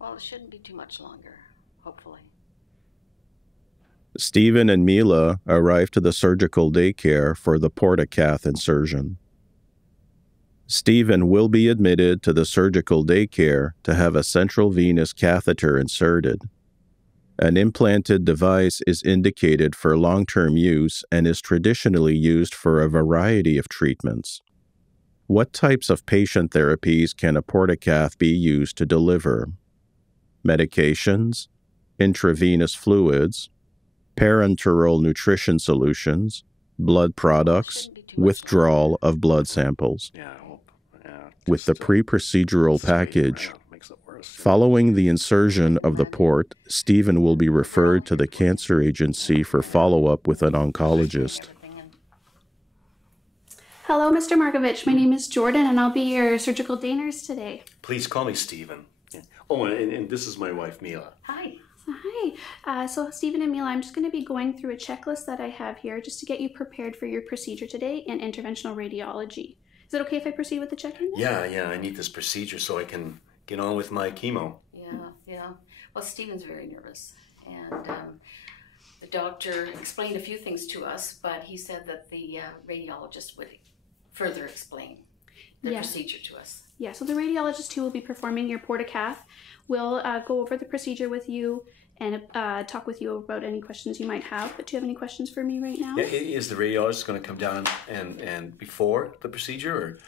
Well, it shouldn't be too much longer, hopefully. Stephen and Mila arrive to the surgical daycare for the Portacath insertion. Stephen will be admitted to the surgical daycare to have a central venous catheter inserted. An implanted device is indicated for long-term use and is traditionally used for a variety of treatments. What types of patient therapies can a portacath be used to deliver? Medications, intravenous fluids, parenteral nutrition solutions, blood products, withdrawal of blood samples. With the pre-procedural package, following the insertion of the port, Stephen will be referred to the cancer agency for follow-up with an oncologist. Hello, Mr. Markovich. My name is Jordan, and I'll be your surgical day nurse today. Please call me Stephen. Oh, and this is my wife, Mila. Hi. Hi. So Stephen and Mila, I'm just going to be going through a checklist that I have here just to get you prepared for your procedure today in interventional radiology. Is it okay if I proceed with the check-in? Yeah, I need this procedure so I can get on with my chemo. Yeah. Well, Stephen's very nervous, and the doctor explained a few things to us, but he said that the radiologist would further explain the procedure to us. Yeah, so the radiologist who will be performing your portacath will go over the procedure with you and talk with you about any questions you might have. But do you have any questions for me right now? Yeah, is the radiologist going to come down and before the procedure? Or?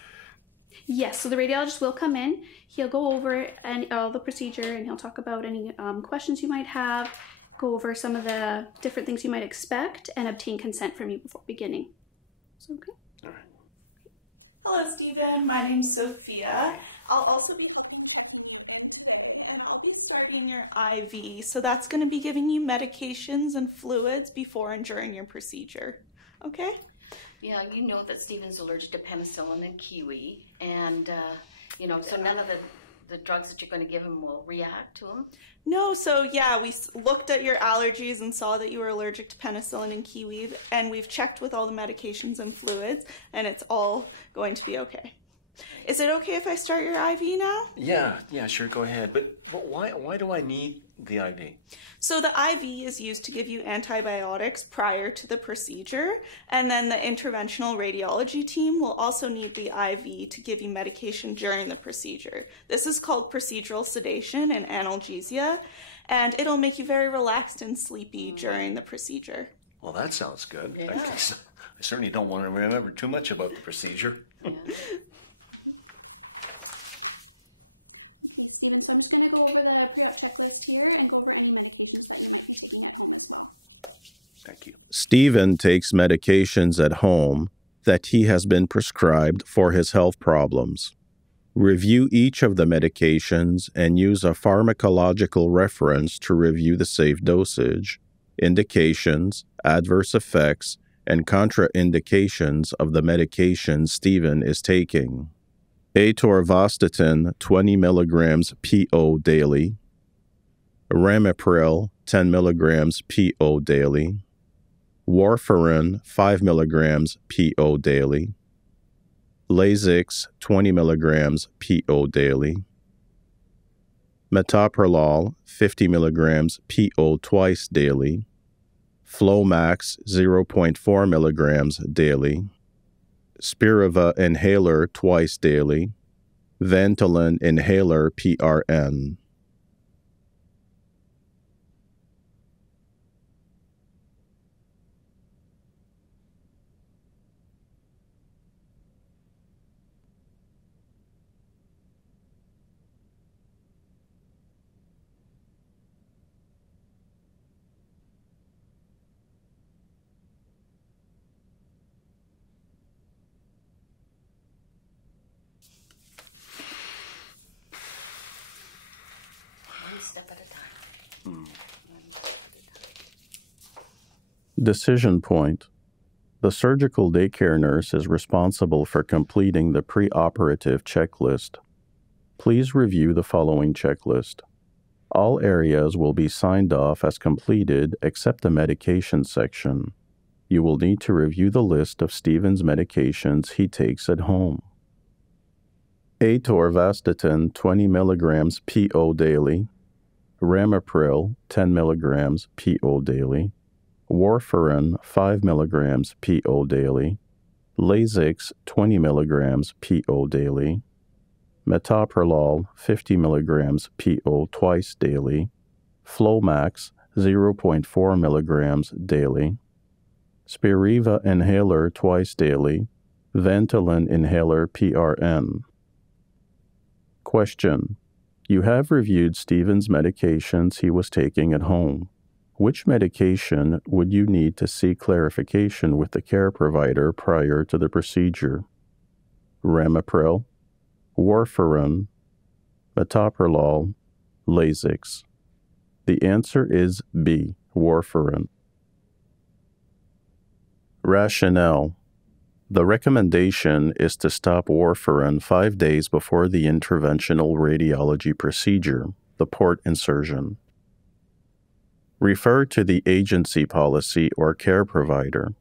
Yes, so the radiologist will come in. He'll go over the procedure, and he'll talk about any questions you might have, go over some of the different things you might expect, and obtain consent from you before beginning. So, okay? All right. Hello, Stephen. My name's Sophia. I'll be starting your IV. So that's going to be giving you medications and fluids before and during your procedure. Okay? Yeah, you know that Stephen's allergic to penicillin and kiwi, and so none of the drugs that you're going to give him will react to him? No, so yeah, we looked at your allergies and saw that you were allergic to penicillin and kiwi, and we've checked with all the medications and fluids, and it's all going to be okay. Is it okay if I start your IV now? Yeah, sure, go ahead. But why do I need the IV? So the IV is used to give you antibiotics prior to the procedure, and then the interventional radiology team will also need the IV to give you medication during the procedure. This is called procedural sedation and analgesia, and it'll make you very relaxed and sleepy during the procedure. Well, that sounds good. Yeah. I certainly don't want to remember too much about the procedure. Yeah. Stephen, so I'm just going to go over the pre-op checklist here and go over any medications. Thank you. Stephen takes medications at home that he has been prescribed for his health problems. Review each of the medications and use a pharmacological reference to review the safe dosage, indications, adverse effects, and contraindications of the medication Stephen is taking. Atorvastatin 20 mg PO daily, Ramipril 10 mg PO daily, Warfarin 5 mg PO daily, Lasix 20 mg PO daily, Metoprolol 50 mg PO twice daily, Flomax 0.4 mg daily, Spiriva inhaler twice daily, Ventolin inhaler PRN. Decision point. The surgical daycare nurse is responsible for completing the preoperative checklist. Please review the following checklist. All areas will be signed off as completed except the medication section. You will need to review the list of Stephen's medications he takes at home. Atorvastatin 20 mg PO daily, Ramipril 10 mg PO daily, warfarin 5 mg PO daily, Lasix 20 mg PO daily, metoprolol 50 mg PO twice daily, Flomax 0.4 mg daily, Spiriva inhaler twice daily, Ventolin inhaler PRN. Question: You have reviewed Stephen's medications he was taking at home. Which medication would you need to seek clarification with the care provider prior to the procedure? Ramipril, warfarin, metoprolol, Lasix. The answer is B, warfarin. Rationale: The recommendation is to stop warfarin 5 days before the interventional radiology procedure, the port insertion. Refer to the agency policy or care provider.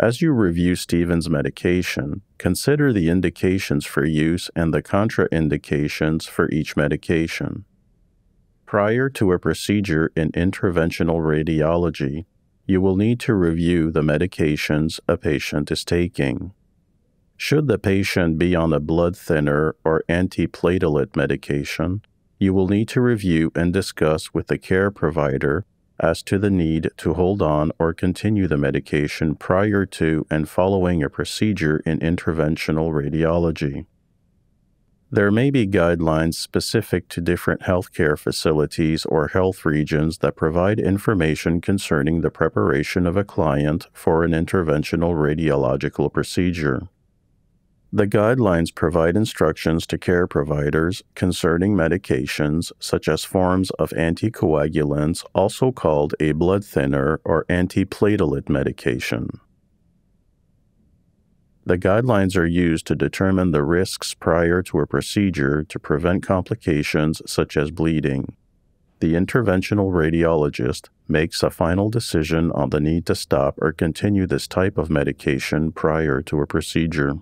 As you review Stephen's medication, consider the indications for use and the contraindications for each medication. Prior to a procedure in interventional radiology, you will need to review the medications a patient is taking. Should the patient be on a blood thinner or antiplatelet medication, you will need to review and discuss with the care provider as to the need to hold on or continue the medication prior to and following a procedure in interventional radiology. There may be guidelines specific to different healthcare facilities or health regions that provide information concerning the preparation of a client for an interventional radiological procedure. The guidelines provide instructions to care providers concerning medications such as forms of anticoagulants, also called a blood thinner or antiplatelet medication. The guidelines are used to determine the risks prior to a procedure to prevent complications such as bleeding. The interventional radiologist makes a final decision on the need to stop or continue this type of medication prior to a procedure.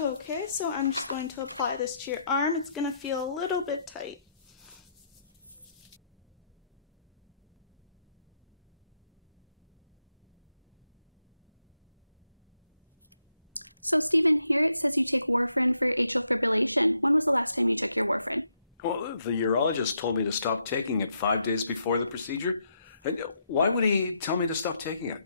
Okay, so I'm just going to apply this to your arm. It's going to feel a little bit tight. Well, the urologist told me to stop taking it 5 days before the procedure. And why would he tell me to stop taking it?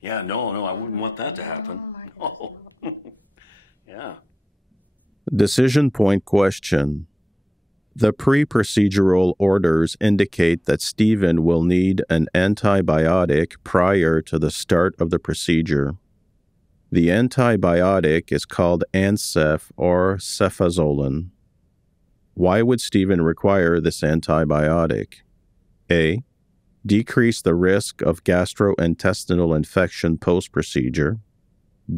Yeah, no, I wouldn't want that to happen. Oh, yeah. Decision point question. The pre-procedural orders indicate that Stephen will need an antibiotic prior to the start of the procedure. The antibiotic is called Ancef or cefazolin. Why would Stephen require this antibiotic? A. Decrease the risk of gastrointestinal infection post-procedure.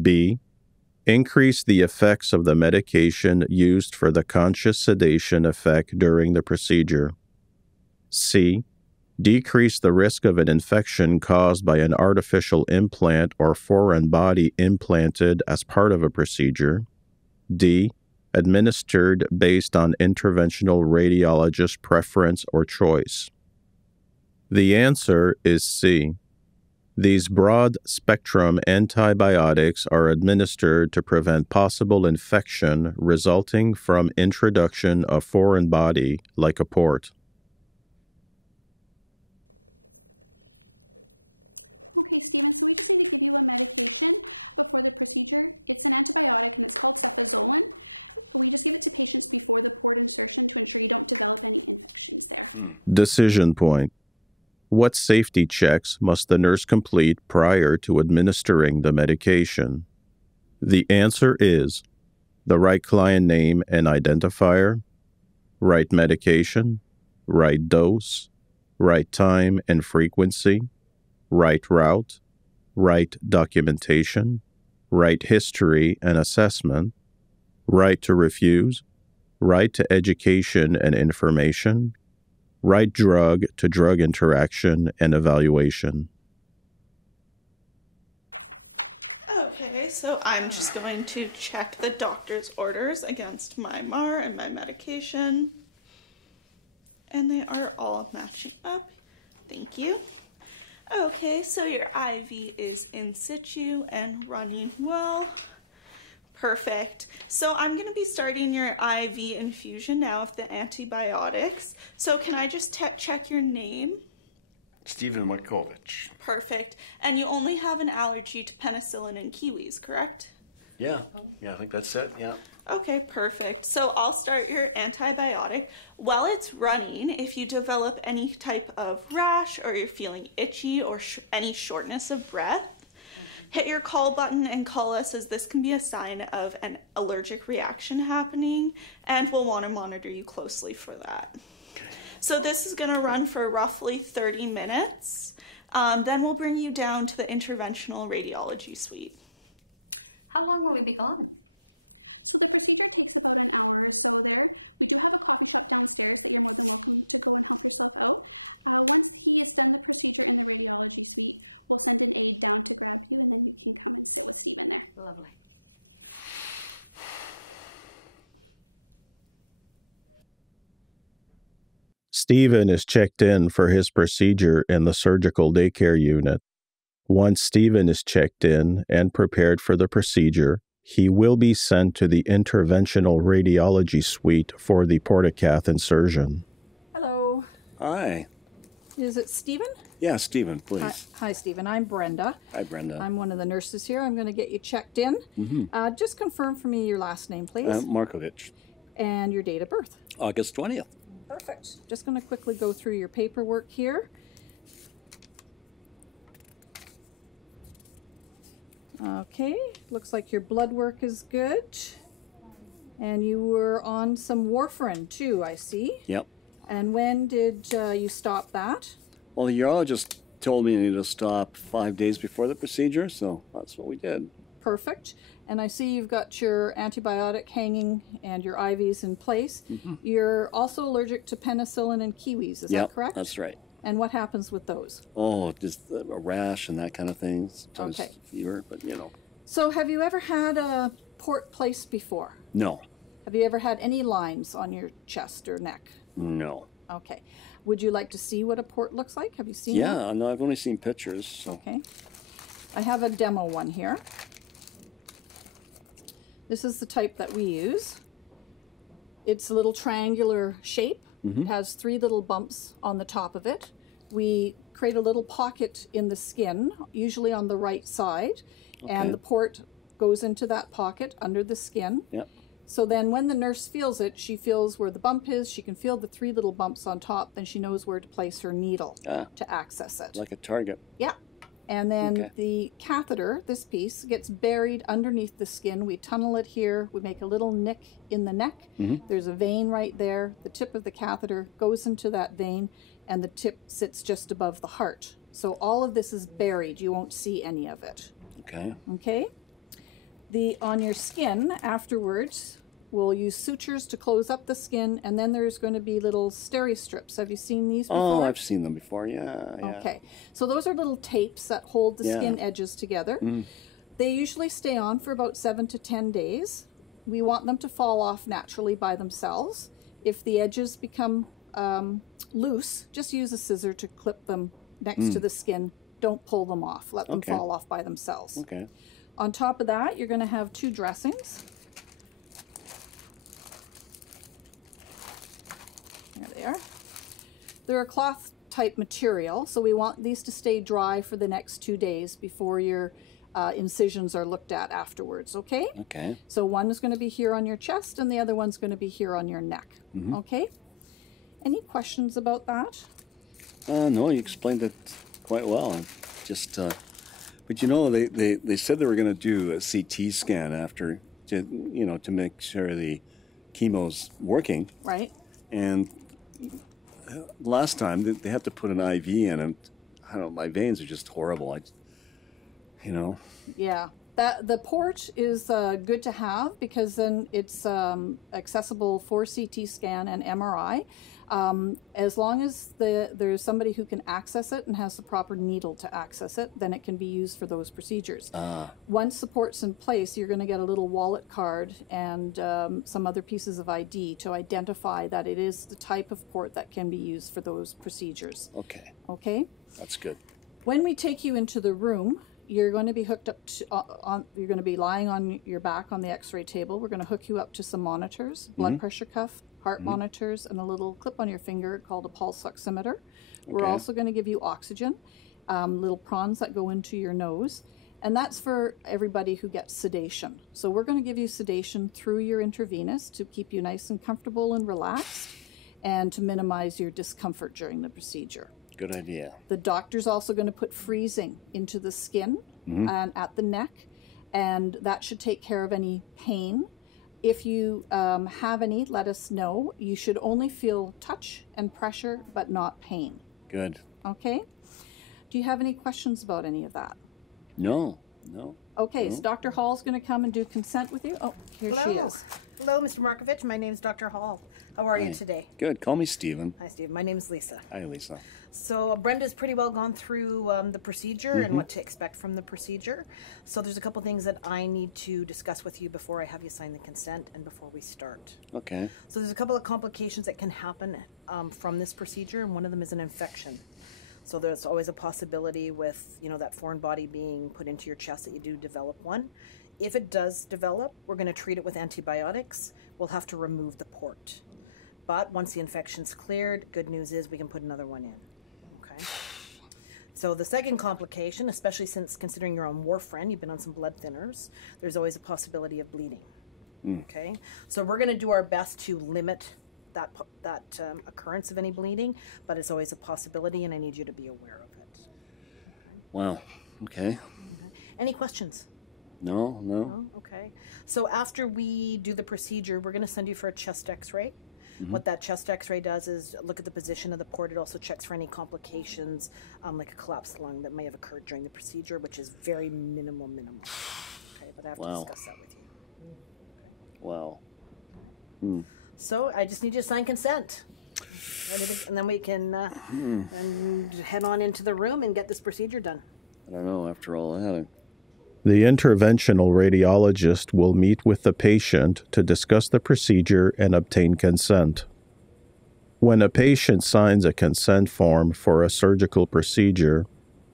B. Increase the effects of the medication used for the conscious sedation effect during the procedure. C. Decrease the risk of an infection caused by an artificial implant or foreign body implanted as part of a procedure. D. Administered based on interventional radiologist preference or choice. The answer is C. These broad-spectrum antibiotics are administered to prevent possible infection resulting from introduction of foreign body, like a port. Decision point. What safety checks must the nurse complete prior to administering the medication? The answer is the right client name and identifier, right medication, right dose, right time and frequency, right route, right documentation, right history and assessment, right to refuse, right to education and information, right drug to drug interaction and evaluation. Okay, so I'm just going to check the doctor's orders against my MAR and my medication. And they are all matching up. Thank you. Okay, so your IV is in situ and running well. Perfect. So I'm going to be starting your IV infusion now of the antibiotics. So can I just check your name? Stephen Markovich. Perfect. And you only have an allergy to penicillin and kiwis, correct? Yeah, I think that's it, yeah. Okay, perfect. So I'll start your antibiotic. While it's running, if you develop any type of rash or you're feeling itchy or any shortness of breath, hit your call button and call us, as this can be a sign of an allergic reaction happening, and we'll want to monitor you closely for that. Okay. So this is going to run for roughly 30 minutes. Then we'll bring you down to the interventional radiology suite. How long will we be gone? Lovely. Stephen is checked in for his procedure in the surgical daycare unit. Once Stephen is checked in and prepared for the procedure, he will be sent to the interventional radiology suite for the Portacath insertion. Hello. Hi. Is it Stephen? Yeah, Stephen, please. Hi, Stephen. I'm Brenda. Hi, Brenda. I'm one of the nurses here. I'm going to get you checked in. Just confirm for me your last name, please. Markovich. And your date of birth. August 20th. Perfect. Just going to quickly go through your paperwork here. Okay, looks like your blood work is good. And you were on some warfarin too, I see. Yep. And when did you stop that? Well, the urologist told me I needed to stop 5 days before the procedure, so that's what we did. Perfect. And I see you've got your antibiotic hanging and your IVs in place. You're also allergic to penicillin and kiwis, is that correct? That's right. And what happens with those? Oh, just a rash and that kind of thing. Sometimes Okay. fever, but you know. So have you ever had a port placed before? No. Have you ever had any lines on your chest or neck? No. Okay. Would you like to see what a port looks like? Have you seen Yeah, one? no, I've only seen pictures, so. Okay. I have a demo one here. This is the type that we use. It's a little triangular shape. It has 3 little bumps on the top of it. We create a little pocket in the skin, usually on the right side, and the port goes into that pocket under the skin. Yep. So then when the nurse feels it, she feels where the bump is, she can feel the 3 little bumps on top, then she knows where to place her needle to access it. Like a target. Yeah. And then the catheter, this piece, gets buried underneath the skin. We tunnel it here. We make a little nick in the neck. There's a vein right there. The tip of the catheter goes into that vein, and the tip sits just above the heart. So all of this is buried. You won't see any of it. Okay. Okay? On your skin afterwards, we'll use sutures to close up the skin, and then there's going to be little steri-strips. Have you seen these before? Oh, I've seen them before, yeah. Okay, so those are little tapes that hold the skin edges together. They usually stay on for about 7 to 10 days. We want them to fall off naturally by themselves. If the edges become loose, just use a scissor to clip them next to the skin. Don't pull them off. Let them fall off by themselves. Okay. On top of that, you're going to have 2 dressings. There they are. They're a cloth type material, so we want these to stay dry for the next 2 days before your incisions are looked at afterwards, okay? Okay. So one is going to be here on your chest and the other one's going to be here on your neck, okay? Any questions about that? No, you explained it quite well. Just, but you know, they said they were going to do a CT scan after, to make sure the chemo's working. Right. And last time they had to put an IV in, and I don't know, my veins are just horrible. you know. Yeah. The port is good to have because then it's accessible for CT scan and MRI. As long as there's somebody who can access it and has the proper needle to access it, then it can be used for those procedures. Once the port's in place, you're going to get a little wallet card and some other pieces of ID to identify that it is the type of port that can be used for those procedures. Okay. Okay? That's good. When we take you into the room, you're going to be hooked up to, you're going to be lying on your back on the x-ray table. We're going to hook you up to some monitors, blood pressure cuff, heart monitors, and a little clip on your finger called a pulse oximeter. We're also going to give you oxygen, little prongs that go into your nose. And that's for everybody who gets sedation. So we're going to give you sedation through your intravenous to keep you nice and comfortable and relaxed and to minimize your discomfort during the procedure. Good idea. The doctor's also going to put freezing into the skin and at the neck, and that should take care of any pain. If you have any, let us know. You should only feel touch and pressure, but not pain. Good. Okay? Do you have any questions about any of that? No. Okay, so Dr. Hall's going to come and do consent with you. Oh, here she is. Hello, Mr. Markovich. My name is Dr. Hall. How are you today? Good. Call me Stephen. Hi, Steve. My name is Lisa. Hi, Lisa. So Brenda's pretty well gone through the procedure and what to expect from the procedure. So there's a couple things that I need to discuss with you before I have you sign the consent and before we start. Okay. So there's a couple of complications that can happen from this procedure, and one of them is an infection. So there's always a possibility with, you know, that foreign body being put into your chest that you do develop one. If it does develop, we're going to treat it with antibiotics. We'll have to remove the port. But once the infection's cleared, good news is we can put another one in. Okay. So the second complication, especially since considering you're on warfarin, you've been on some blood thinners, there's always a possibility of bleeding. Okay. So we're going to do our best to limit that occurrence of any bleeding, but it's always a possibility, and I need you to be aware of it. Wow. Okay. Any questions? No. Okay. So after we do the procedure, we're going to send you for a chest x-ray. What that chest x-ray does is look at the position of the port. It also checks for any complications, like a collapsed lung that may have occurred during the procedure, which is very minimal. Okay, but I have to discuss that with you. Wow. So I just need you to sign consent. And then we can and head on into the room and get this procedure done. I don't know, after all that. The interventional radiologist will meet with the patient to discuss the procedure and obtain consent. When a patient signs a consent form for a surgical procedure,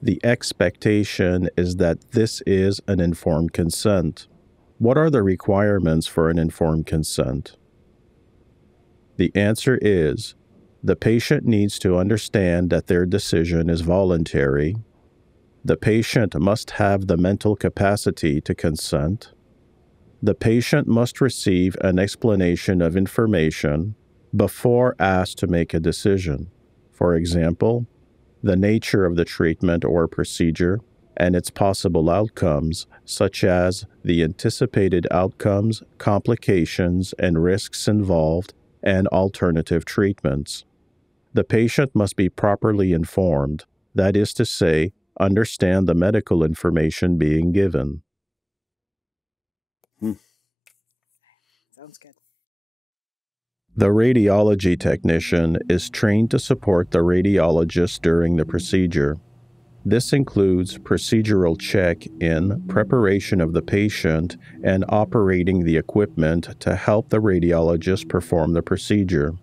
the expectation is that this is an informed consent. What are the requirements for an informed consent? The answer is, the patient needs to understand that their decision is voluntary. The patient must have the mental capacity to consent. The patient must receive an explanation of information before asked to make a decision. For example, the nature of the treatment or procedure and its possible outcomes, such as the anticipated outcomes, complications, and risks involved, and alternative treatments. The patient must be properly informed, that is to say, understand the medical information being given. Sounds good. The radiology technician is trained to support the radiologist during the procedure. This includes procedural check-in, preparation of the patient, and operating the equipment to help the radiologist perform the procedure.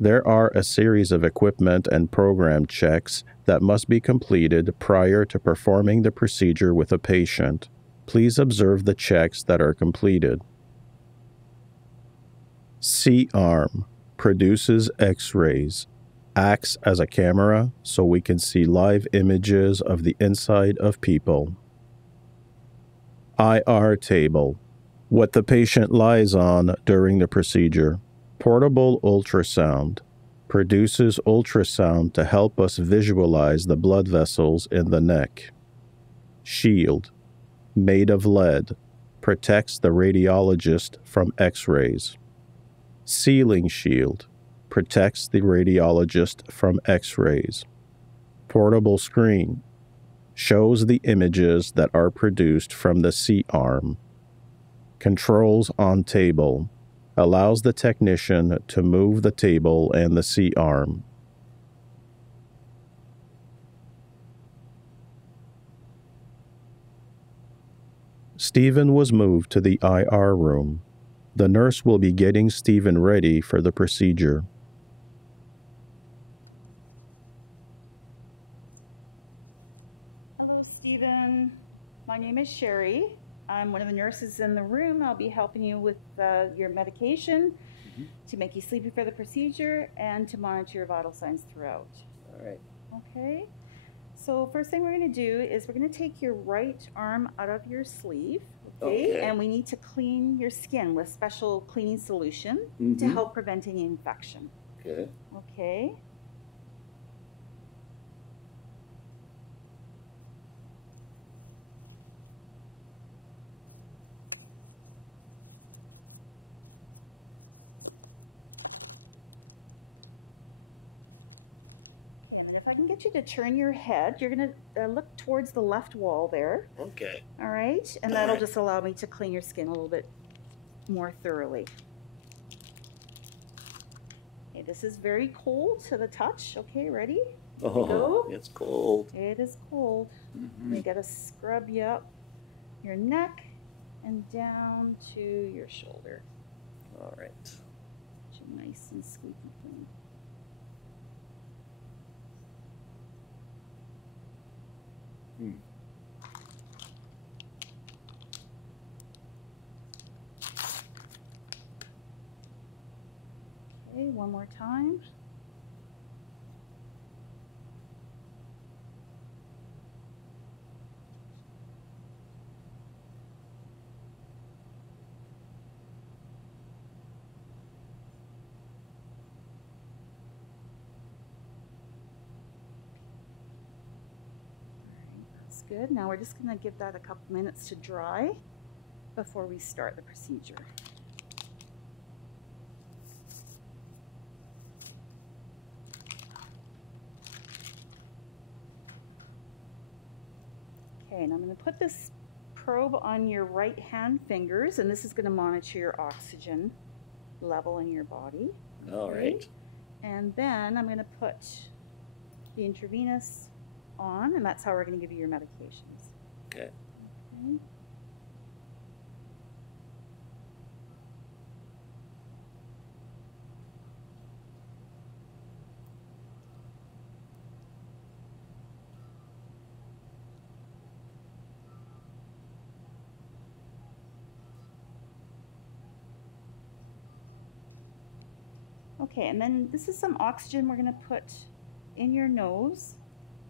There are a series of equipment and program checks that must be completed prior to performing the procedure with a patient. Please observe the checks that are completed. C-arm produces X-rays, acts as a camera so we can see live images of the inside of people. IR table, what the patient lies on during the procedure. Portable ultrasound, produces ultrasound to help us visualize the blood vessels in the neck. Shield, made of lead, protects the radiologist from X-rays. Sealing shield, protects the radiologist from X-rays. Portable screen, shows the images that are produced from the C-arm. Controls on table allows the technician to move the table and the C-arm. Stephen was moved to the IR room. The nurse will be getting Stephen ready for the procedure. Hello, Stephen. My name is Sherry. I'm one of the nurses in the room. I'll be helping you with your medication to make you sleepy for the procedure and to monitor your vital signs throughout. All right. Okay. So first thing we're going to do is we're going to take your right arm out of your sleeve. Okay. And we need to clean your skin with special cleaning solution to help prevent any infection. Okay. Okay. And then if I can get you to turn your head, you're going to look towards the left wall there. Okay. All right. And that'll just allow me to clean your skin a little bit more thoroughly. Okay, this is very cold to the touch. Okay, ready? Oh, it's cold. It is cold. We got to scrub you up your neck and down to your shoulder. All right. Get you nice and squeaky clean. Okay, one more time. That's good. Now we're just going to give that a couple minutes to dry before we start the procedure. Okay, and I'm going to put this probe on your right hand fingers, and this is going to monitor your oxygen level in your body. All right. And then I'm going to put the intravenous on, and that's how we're going to give you your medications. Okay. Okay. Okay, and then this is some oxygen we're going to put in your nose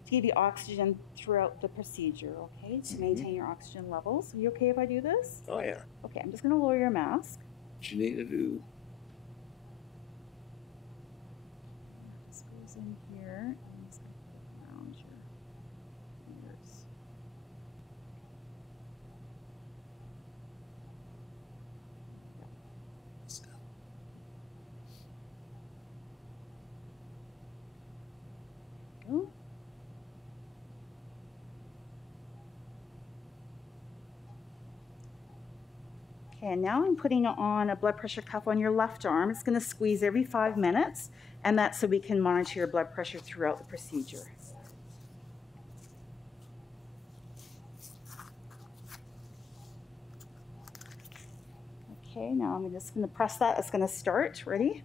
to give you oxygen throughout the procedure, okay, to maintain your oxygen levels. Are you okay if I do this? Oh, yeah. Okay, I'm just going to lower your mask. What you need to do. This goes in here, and I'm just going to put it around your fingers. Go. Okay, and now I'm putting on a blood pressure cuff on your left arm. It's going to squeeze every 5 minutes, and that's so we can monitor your blood pressure throughout the procedure. Okay, now I'm just going to press that. It's going to start. Ready?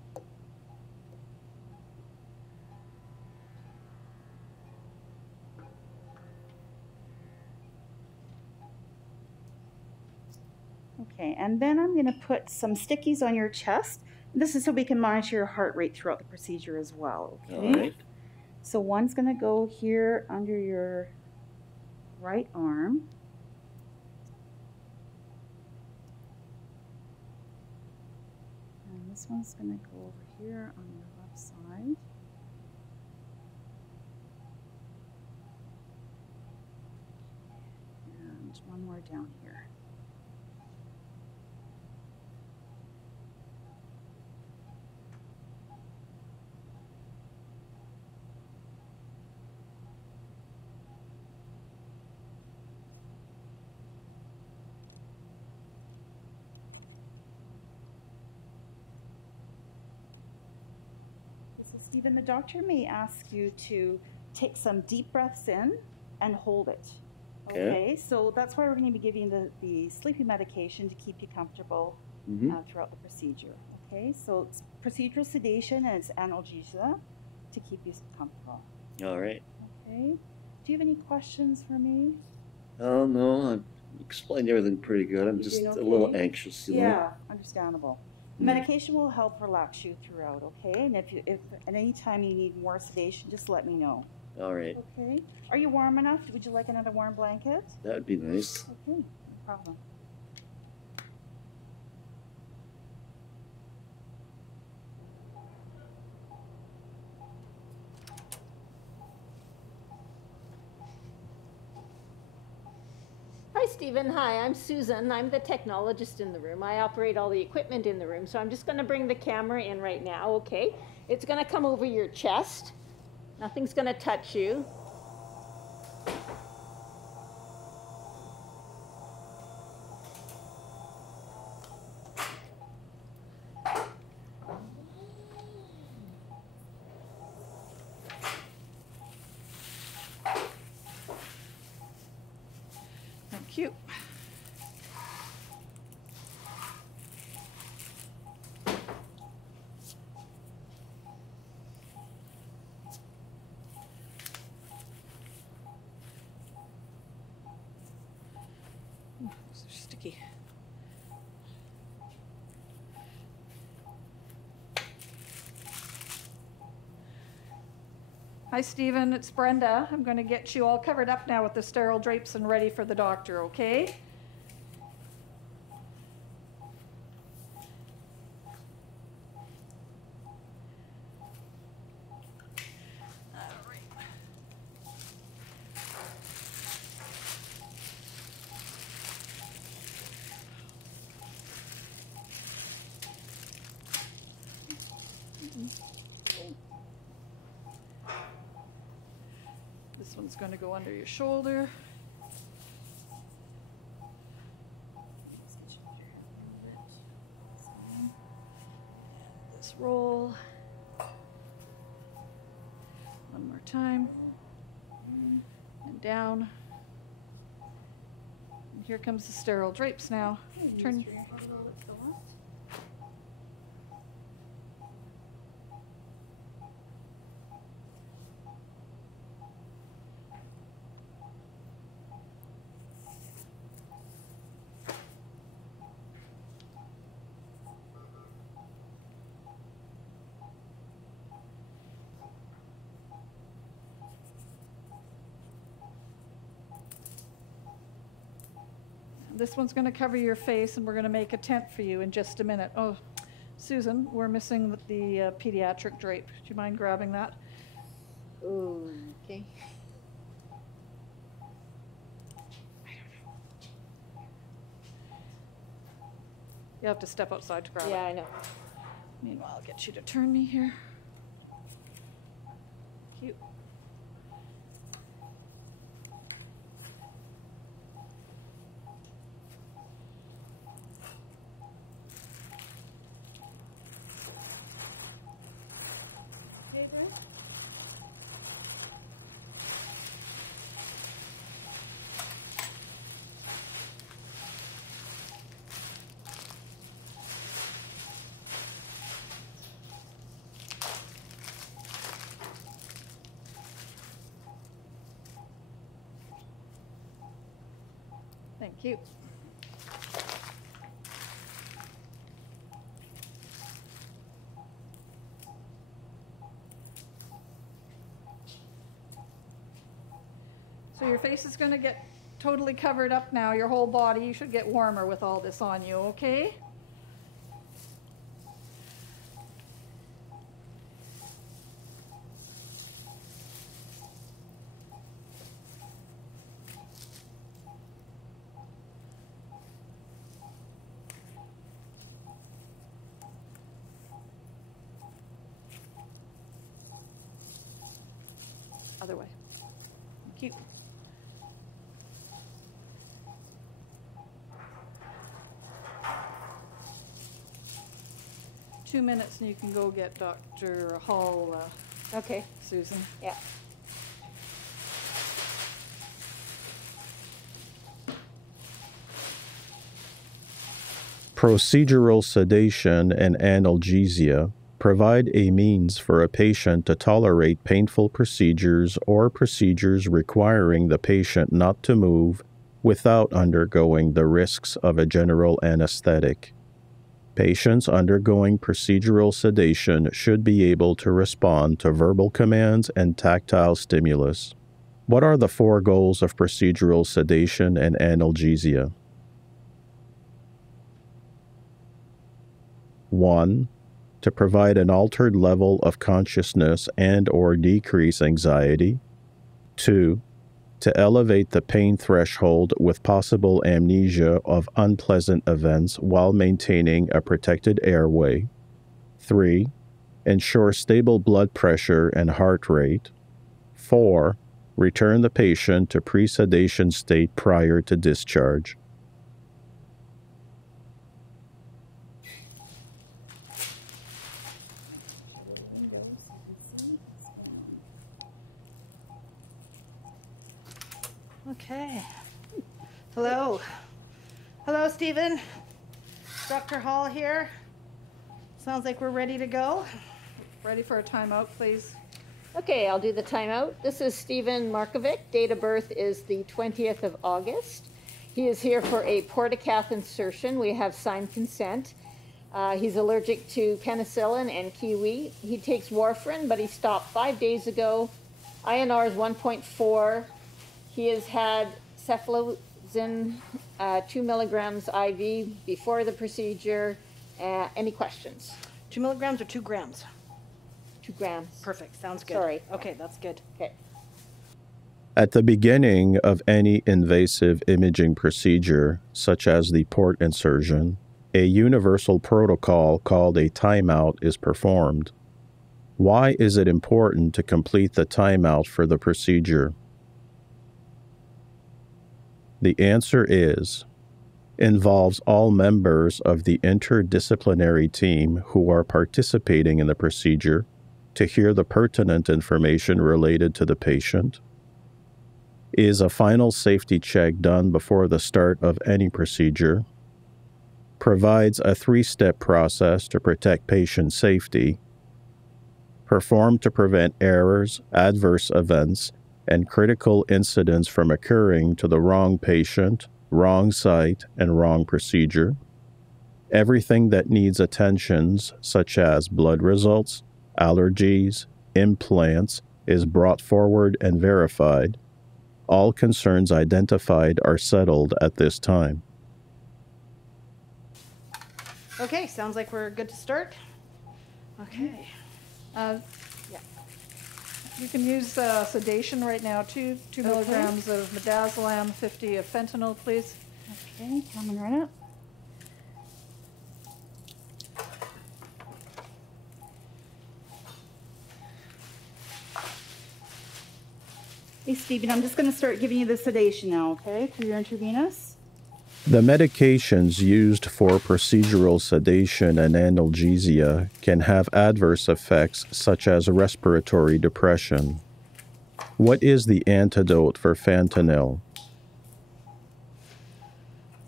Okay, and then I'm going to put some stickies on your chest. This is so we can monitor your heart rate throughout the procedure as well. Okay? All right. So one's going to go here under your right arm. And this one's going to go over here on your left side. And one more down here. Stephen, the doctor may ask you to take some deep breaths in and hold it. Okay, so that's why we're going to be giving the sleepy medication to keep you comfortable throughout the procedure. Okay, so it's procedural sedation and it's analgesia to keep you comfortable. All right. Okay, do you have any questions for me? Oh, no, I explained everything pretty good. I'm just a little anxious, you know? Yeah, understandable. Medication will help relax you throughout, okay? And if at any time you need more sedation, just let me know. All right. Okay. Are you warm enough? Would you like another warm blanket? That would be nice. Okay, no problem. Hi, Stephen. Hi, I'm Susan. I'm the technologist in the room. I operate all the equipment in the room, so I'm just going to bring the camera in right now, okay? It's going to come over your chest. Nothing's going to touch you. Thank you. Those are sticky. Hi, Stephen. It's Brenda. I'm going to get you all covered up now with the sterile drapes and ready for the doctor, okay? This one's going to go under your shoulder. This roll. One more time. And down. And here comes the sterile drapes now. Turn. This one's going to cover your face, and we're going to make a tent for you in just a minute. Oh, Susan, we're missing the pediatric drape. Do you mind grabbing that? Oh, okay. You have to step outside to grab it. Yeah, I know. Meanwhile, I'll get you to turn me here. Cute. Thank you. So your face is going to get totally covered up now, your whole body. You should get warmer with all this on you, okay? Other way. Thank you. 2 minutes and you can go get Dr. Hall, Okay. Susan. Yeah. Procedural sedation and analgesia provide a means for a patient to tolerate painful procedures or procedures requiring the patient not to move without undergoing the risks of a general anesthetic. Patients undergoing procedural sedation should be able to respond to verbal commands and tactile stimulus. What are the 4 goals of procedural sedation and analgesia? 1. To provide an altered level of consciousness and/or decrease anxiety. 2. To elevate the pain threshold with possible amnesia of unpleasant events while maintaining a protected airway. 3. Ensure stable blood pressure and heart rate. 4. Return the patient to pre-sedation state prior to discharge. Okay. Hello. Hello, Stephen. Dr. Hall here. Sounds like we're ready to go. Ready for a timeout, please? Okay, I'll do the timeout. This is Stephen Markovic. Date of birth is the 20th of August. He is here for a Portacath insertion. We have signed consent. He's allergic to penicillin and kiwi. He takes warfarin, but he stopped 5 days ago. INR is 1.4. He has had cefalozin 2 milligrams IV before the procedure. Any questions? 2 milligrams or 2 grams? 2 grams. Perfect. Sounds good. Sorry. Okay, that's good. Okay. At the beginning of any invasive imaging procedure, such as the port insertion, a universal protocol called a timeout is performed. Why is it important to complete the timeout for the procedure? The answer involves all members of the interdisciplinary team who are participating in the procedure to hear the pertinent information related to the patient, is a final safety check done before the start of any procedure, provides a 3-step process to protect patient safety, performed to prevent errors, adverse events, and critical incidents from occurring to the wrong patient, wrong site, and wrong procedure. Everything that needs attentions, such as blood results, allergies, implants, is brought forward and verified. All concerns identified are settled at this time. Okay, sounds like we're good to start. Okay. You can use sedation right now, 2 milligrams of midazolam, 50 of fentanyl, please. Okay, coming right up. Hey, Stephen, I'm just going to start giving you the sedation now, okay, through your intravenous. The medications used for procedural sedation and analgesia can have adverse effects such as respiratory depression. What is the antidote for fentanyl?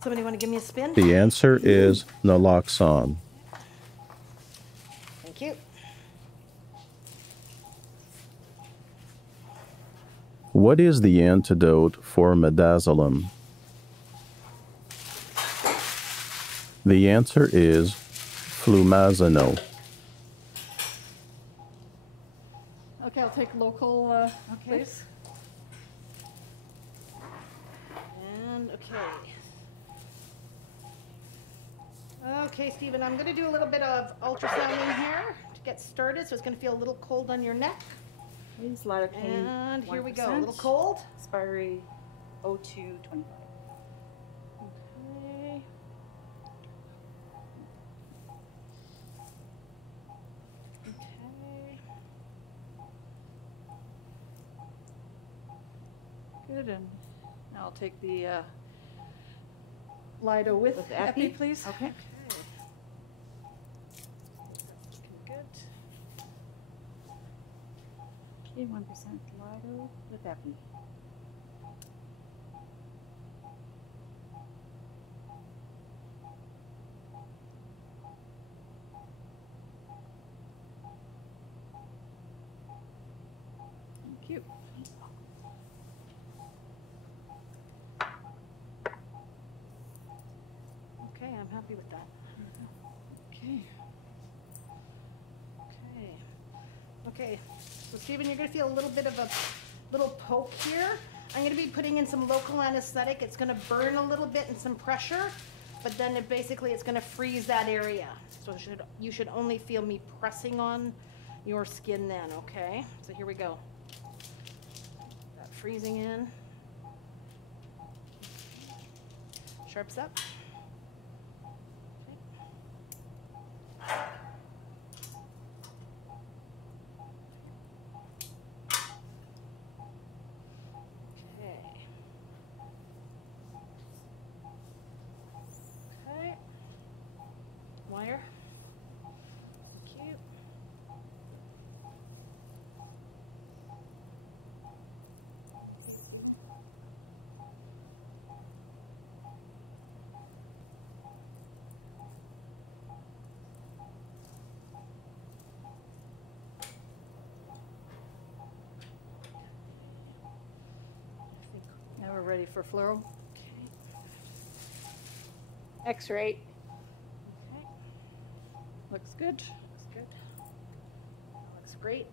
Somebody want to give me a spin? The answer is naloxone. Thank you. What is the antidote for midazolam? The answer is flumazenil. Okay, I'll take local, please. And okay. Okay, Stephen, I'm going to do a little bit of ultrasounding here to get started, so it's going to feel a little cold on your neck. Please, lidocaine. And here we go. A 1%. little cold. Expiry 0225. Okay. Okay. Good, and now I'll take the Lido with epi, please. Okay. 1% lido with epi. Thank you. Okay, I'm happy with that. Okay. Okay. Okay. So Stephen, you're going to feel a little bit of a little poke here. I'm going to be putting in some local anesthetic. It's going to burn a little bit and some pressure, but then it's going to freeze that area. So you should only feel me pressing on your skin then, okay? So here we go. That freezing in. Sharps up. Wire. Thank you. Now we're ready for fluoro. X-ray. Okay. Looks good. Looks good. Looks great.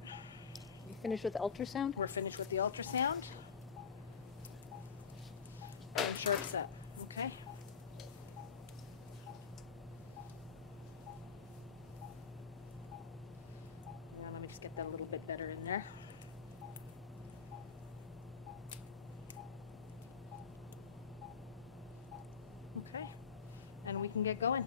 You finished with ultrasound? We're finished with the ultrasound. And sharps up. Okay. Now let me just get that a little bit better in there. Okay. And we can get going.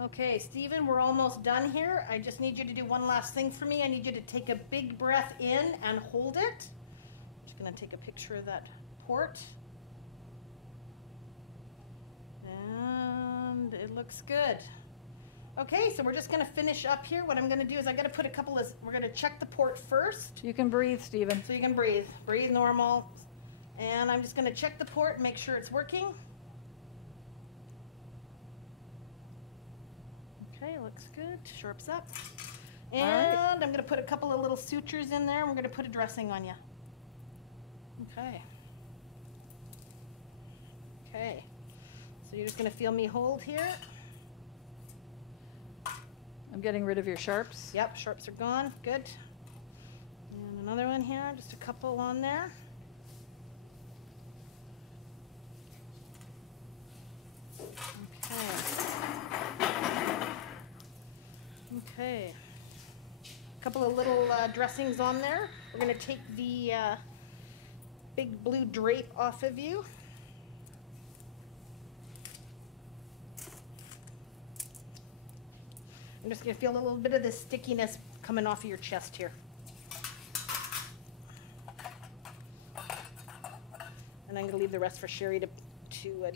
Okay, Stephen, we're almost done here. I just need you to do one last thing for me. I need you to take a big breath in and hold it. I'm just going to take a picture of that port. And it looks good. Okay, so we're just going to finish up here. What I'm going to do is I got to put a couple of, we're going to check the port first. You can breathe, Stephen. So you can breathe. Breathe normal. And I'm just going to check the port and make sure it's working. Okay, looks good. Sharps up. And I'm going to put a couple of little sutures in there, and we're going to put a dressing on you. Okay. Okay. So you're just going to feel me hold here. I'm getting rid of your sharps. Yep, sharps are gone. Good. And another one here, just a couple on there. Okay. A couple of little dressings on there. We're going to take the big blue drape off of you. I'm just going to feel a little bit of this stickiness coming off of your chest here. And I'm going to leave the rest for Sherry to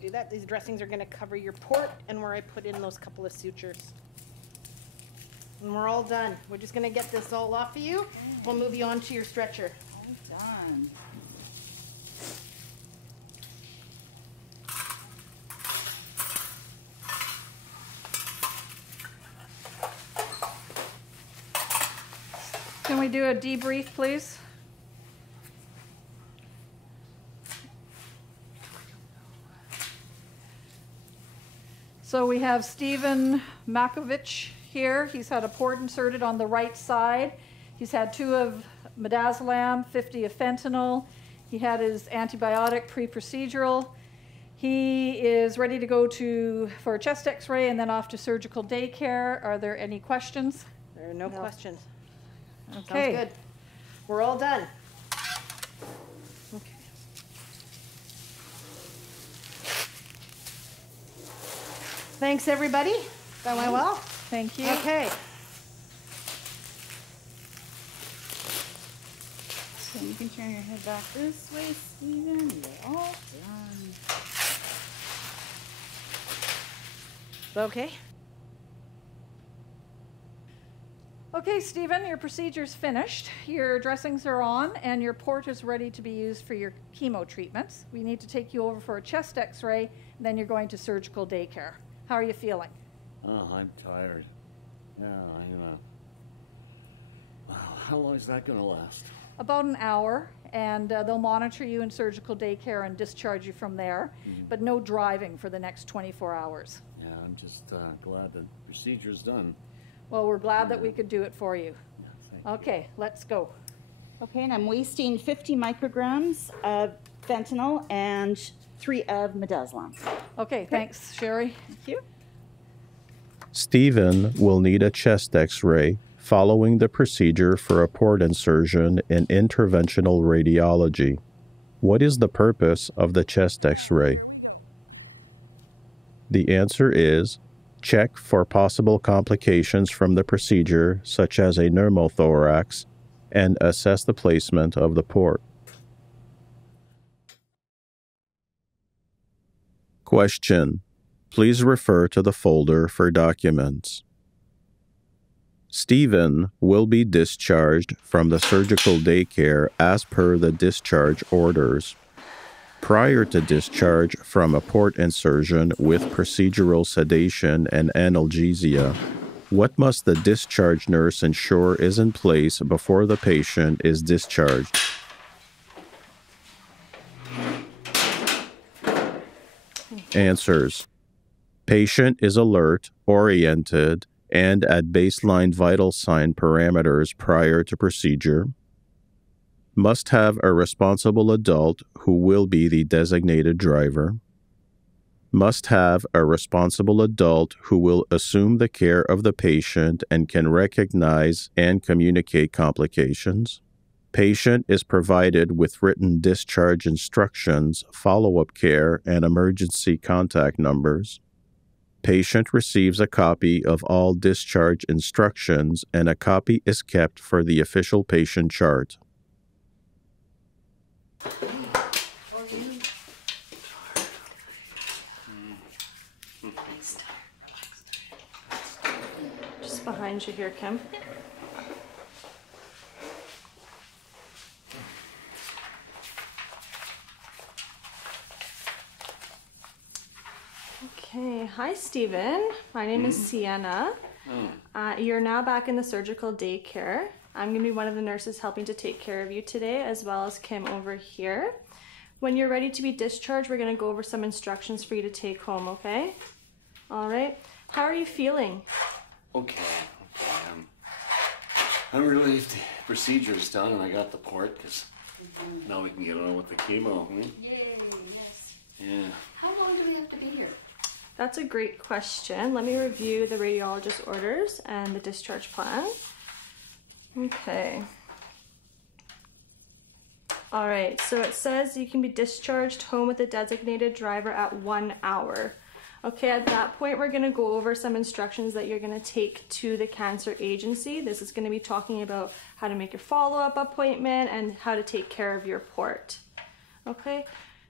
do that. These dressings are going to cover your port and where I put in those couple of sutures. And we're all done. We're just going to get this all off of you. Okay. We'll move you on to your stretcher. All done. Can we do a debrief, please? So we have Stephen Makovich here. He's had a port inserted on the right side. He's had 2 of midazolam, 50 of fentanyl. He had his antibiotic pre-procedural. He is ready to go for a chest x-ray and then off to surgical daycare. Are there any questions? There are no questions. Okay. Sounds good. We're all done. Okay. Thanks, everybody. That went well. Thank you. Okay. So you can turn your head back this way, Stephen. You're all done. Okay. Okay, Stephen, your procedure's finished. Your dressings are on, and your port is ready to be used for your chemo treatments. We need to take you over for a chest x-ray, and then you're going to surgical daycare. How are you feeling? Oh, I'm tired. Yeah, wow, how long is that going to last? About an hour, and they'll monitor you in surgical daycare and discharge you from there, but no driving for the next 24 hours. Yeah, I'm just glad the procedure's done. Well, we're glad that we could do it for you. Yeah, okay, let's go. Okay, and I'm wasting 50 micrograms of fentanyl and 3 of midazolam. Okay, thanks, Sherry. Thank you. Stephen will need a chest x-ray following the procedure for a port insertion in interventional radiology. What is the purpose of the chest x-ray? The answer is check for possible complications from the procedure, such as a pneumothorax, and assess the placement of the port. Question. Please refer to the folder for documents. Stephen will be discharged from the surgical daycare as per the discharge orders. Prior to discharge from a port insertion with procedural sedation and analgesia, what must the discharge nurse ensure is in place before the patient is discharged? Answers. Patient is alert, oriented, and at baseline vital sign parameters prior to procedure. Must have a responsible adult who will be the designated driver. Must have a responsible adult who will assume the care of the patient and can recognize and communicate complications. Patient is provided with written discharge instructions, follow-up care, and emergency contact numbers. Patient receives a copy of all discharge instructions, and a copy is kept for the official patient chart. Just behind you here, Kim. Okay, hi Stephen. My name is Sienna. You're now back in the surgical daycare. I'm going to be one of the nurses helping to take care of you today, as well as Kim over here. When you're ready to be discharged, we're going to go over some instructions for you to take home, okay? All right. How are you feeling? Okay. I'm relieved the procedure's done and I got the port, because now we can get on with the chemo. Yay, yes. Yeah. How long do we have to be here? That's a great question. Let me review the radiologist orders and the discharge plan. Okay. All right, so it says you can be discharged home with a designated driver at 1 hour. Okay, at that point, we're gonna go over some instructions that you're gonna take to the cancer agency. This is gonna be talking about how to make your follow-up appointment and how to take care of your port. Okay,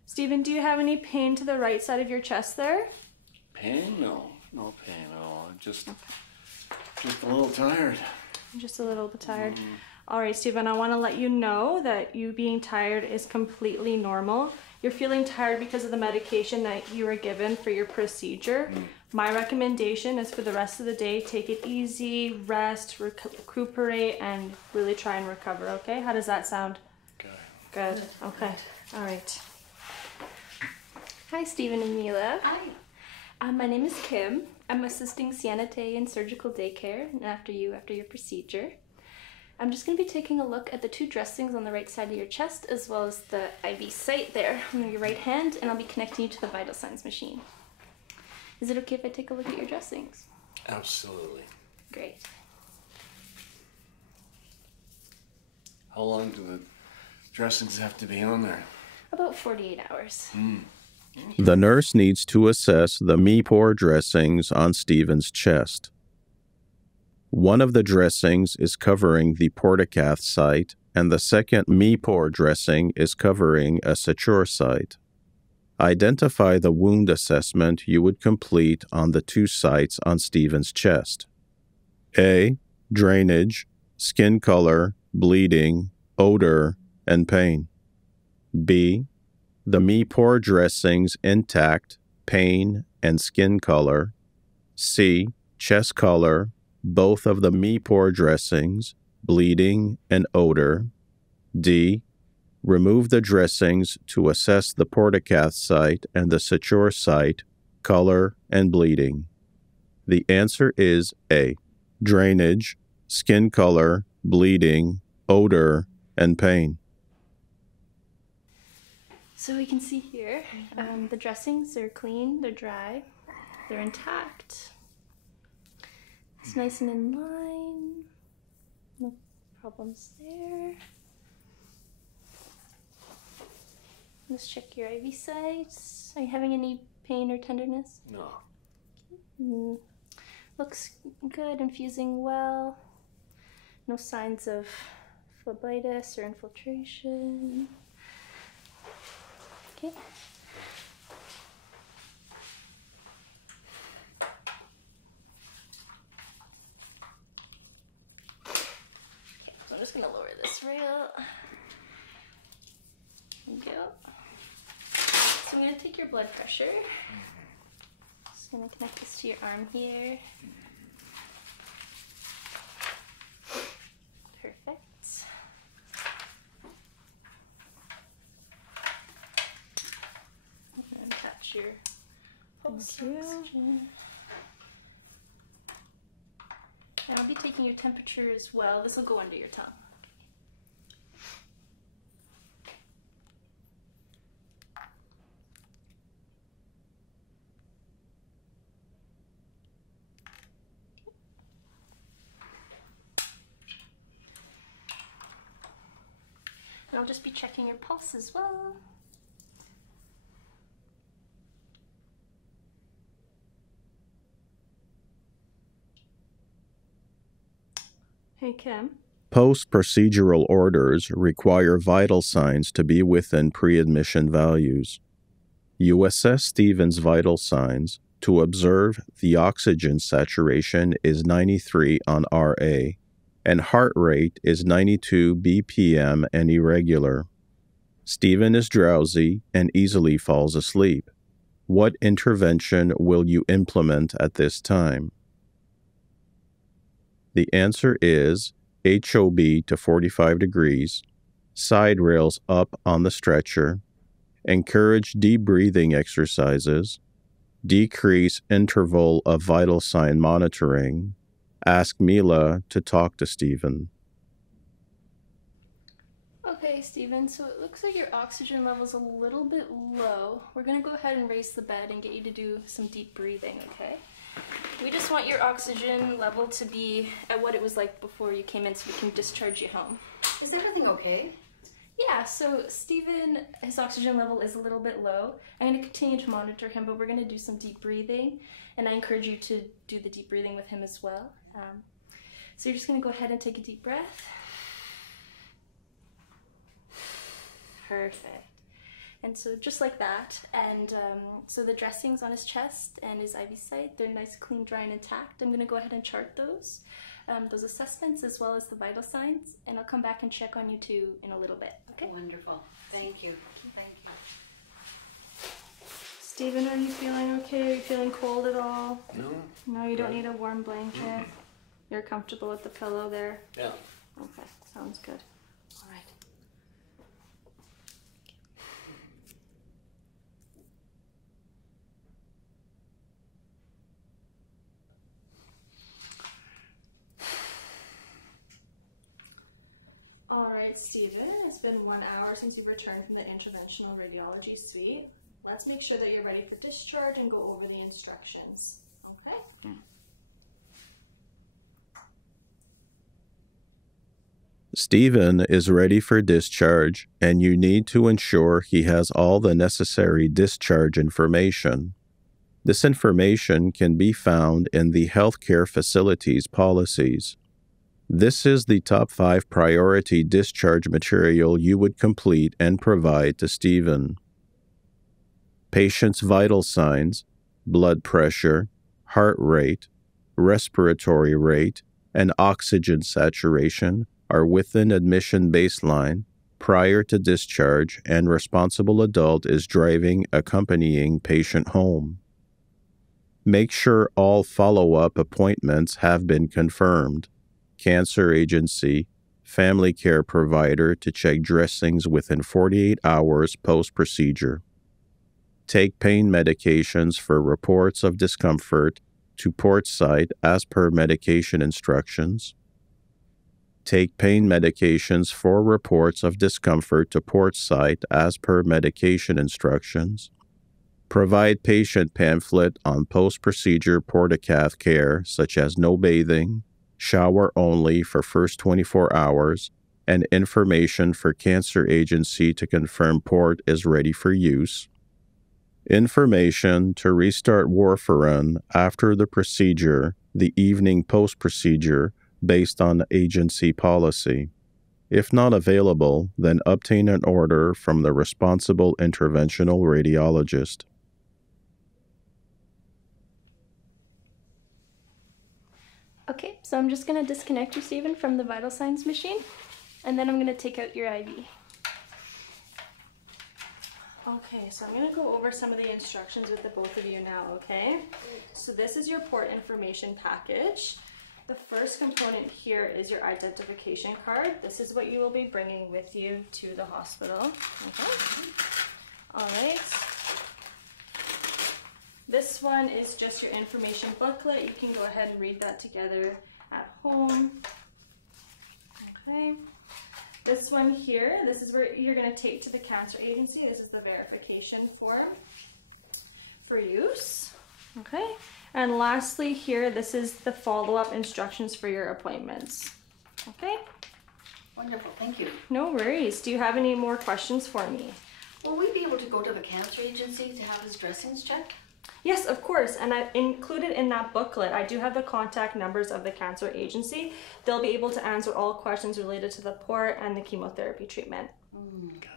Stephen, do you have any pain to the right side of your chest there? Pain? No pain at all. I'm just a little tired. Just a little bit tired. All right, Stephen, I want to let you know that you being tired is completely normal. You're feeling tired because of the medication that you were given for your procedure. My recommendation is for the rest of the day, take it easy, rest, recuperate, and really try and recover, okay? How does that sound? Good. Okay. All right. Hi, Stephen and Mila. Hi. My name is Kim. I'm assisting Sienna today in surgical daycare and after your procedure. I'm just going to be taking a look at the 2 dressings on the right side of your chest, as well as the IV site there on your right hand, and I'll be connecting you to the vital signs machine. Is it okay if I take a look at your dressings? Absolutely. Great. How long do the dressings have to be on there? About 48 hours. The nurse needs to assess the MEPOR dressings on Stephen's chest. One of the dressings is covering the Portacath site, and the second MEPOR dressing is covering a Chutter site. Identify the wound assessment you would complete on the 2 sites on Stephen's chest. A. drainage, skin color, bleeding, odor, and pain. B, the me pore dressings intact, pain, and skin color. C, chest color, both of the me pore dressings, bleeding, and odor. D, remove the dressings to assess the Portacath site and the suture site, color, and bleeding. The answer is A, drainage, skin color, bleeding, odor, and pain. So we can see here, the dressings are clean, they're dry, they're intact. It's nice and in line, no problems there. Let's check your IV sites. Are you having any pain or tenderness? No. Looks good, infusing well. No signs of phlebitis or infiltration. Okay. Okay, so I'm just gonna lower this rail. There we go. So I'm gonna take your blood pressure. Just gonna connect this to your arm here. Perfect. And then touch your pulse oxygen. And I'll be taking your temperature as well. This will go under your tongue. And I'll just be checking your pulse as well. Hey, Kim. Post-procedural orders require vital signs to be within pre-admission values. You assess Stephen's vital signs to observe the oxygen saturation is 93 on RA, and heart rate is 92 BPM and irregular. Stephen is drowsy and easily falls asleep. What intervention will you implement at this time? The answer is HOB to 45 degrees, side rails up on the stretcher, encourage deep breathing exercises, decrease interval of vital sign monitoring, ask Mila to talk to Stephen. Okay, Stephen, so it looks like your oxygen level's a little bit low. We're gonna go ahead and raise the bed and get you to do some deep breathing, okay? We just want your oxygen level to be at what it was like before you came in so we can discharge you home. Is everything okay? Yeah, so Stephen, his oxygen level is a little bit low. I'm going to continue to monitor him, but we're going to do some deep breathing, and I encourage you to do the deep breathing with him as well. So you're just going to go ahead and take a deep breath. Perfect. And so just like that, and so the dressings on his chest and his IV site, they're nice, clean, dry, and intact. I'm going to go ahead and chart those assessments as well as the vital signs, and I'll come back and check on you two in a little bit, okay? Wonderful. Thank you. Thank you. Stephen, are you feeling okay? Are you feeling cold at all? No. No, you don't need a warm blanket? You're comfortable with the pillow there? Yeah. Okay, sounds good. All right. All right, Stephen, it's been 1 hour since you returned from the Interventional Radiology Suite. Let's make sure that you're ready for discharge and go over the instructions, okay? Stephen is ready for discharge, and you need to ensure he has all the necessary discharge information. This information can be found in the healthcare facilities policies. This is the top 5 priority discharge material you would complete and provide to Stephen. Patient's vital signs, blood pressure, heart rate, respiratory rate, and oxygen saturation are within admission baseline prior to discharge, and responsible adult is driving accompanying patient home. Make sure all follow-up appointments have been confirmed. Cancer agency, family care provider to check dressings within 48 hours post-procedure. Take pain medications for reports of discomfort to port site as per medication instructions. Take pain medications for reports of discomfort to port site as per medication instructions. Provide patient pamphlet on post-procedure Portacath care such as no bathing, shower only for first 24 hours, and information for cancer agency to confirm port is ready for use. Information to restart warfarin after the procedure, the evening post-procedure, based on agency policy. If not available, then obtain an order from the responsible interventional radiologist. Okay, so I'm just going to disconnect you, Stephen, from the vital signs machine, and then I'm going to take out your IV. Okay, so I'm going to go over some of the instructions with the both of you now, okay? So this is your port information package. The first component here is your identification card. This is what you will be bringing with you to the hospital. Okay. All right. This one is just your information booklet. You can go ahead and read that together at home. Okay. This one here, this is where you're going to take to the cancer agency. This is the verification form for use. Okay. And lastly here, this is the follow-up instructions for your appointments. Okay? Wonderful, thank you. No worries. Do you have any more questions for me? Will we be able to go to the cancer agency to have his dressings checked? Yes, of course. And I've included in that booklet, I do have the contact numbers of the cancer agency. They'll be able to answer all questions related to the port and the chemotherapy treatment. Okay.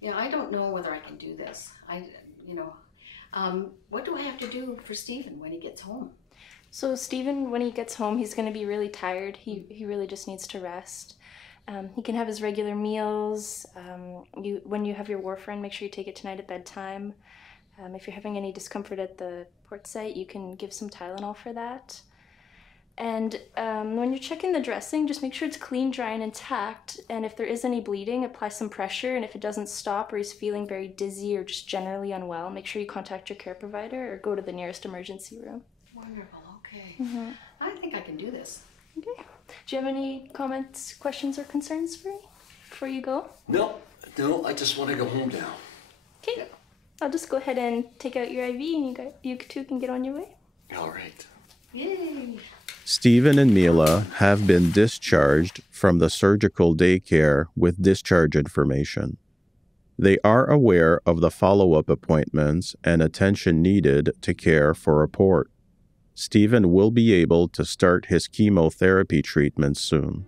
Yeah, I don't know whether I can do this. What do I have to do for Stephen when he gets home? So Stephen, when he gets home, he's going to be really tired. He really just needs to rest. He can have his regular meals. When you have your warfarin, make sure you take it tonight at bedtime. If you're having any discomfort at the port site, you can give some Tylenol for that. And when you're checking the dressing, just make sure it's clean, dry, and intact. And if there is any bleeding, apply some pressure. And if it doesn't stop or he's feeling very dizzy or just generally unwell, make sure you contact your care provider or go to the nearest emergency room. Wonderful, okay. I think I can do this. Okay. Do you have any comments, questions, or concerns for me before you go? No, I just want to go home now. Okay. I'll just go ahead and take out your IV and you two can get on your way. All right. Yay. Stephen and Mila have been discharged from the surgical daycare with discharge information. They are aware of the follow-up appointments and attention needed to care for a port. Stephen will be able to start his chemotherapy treatment soon.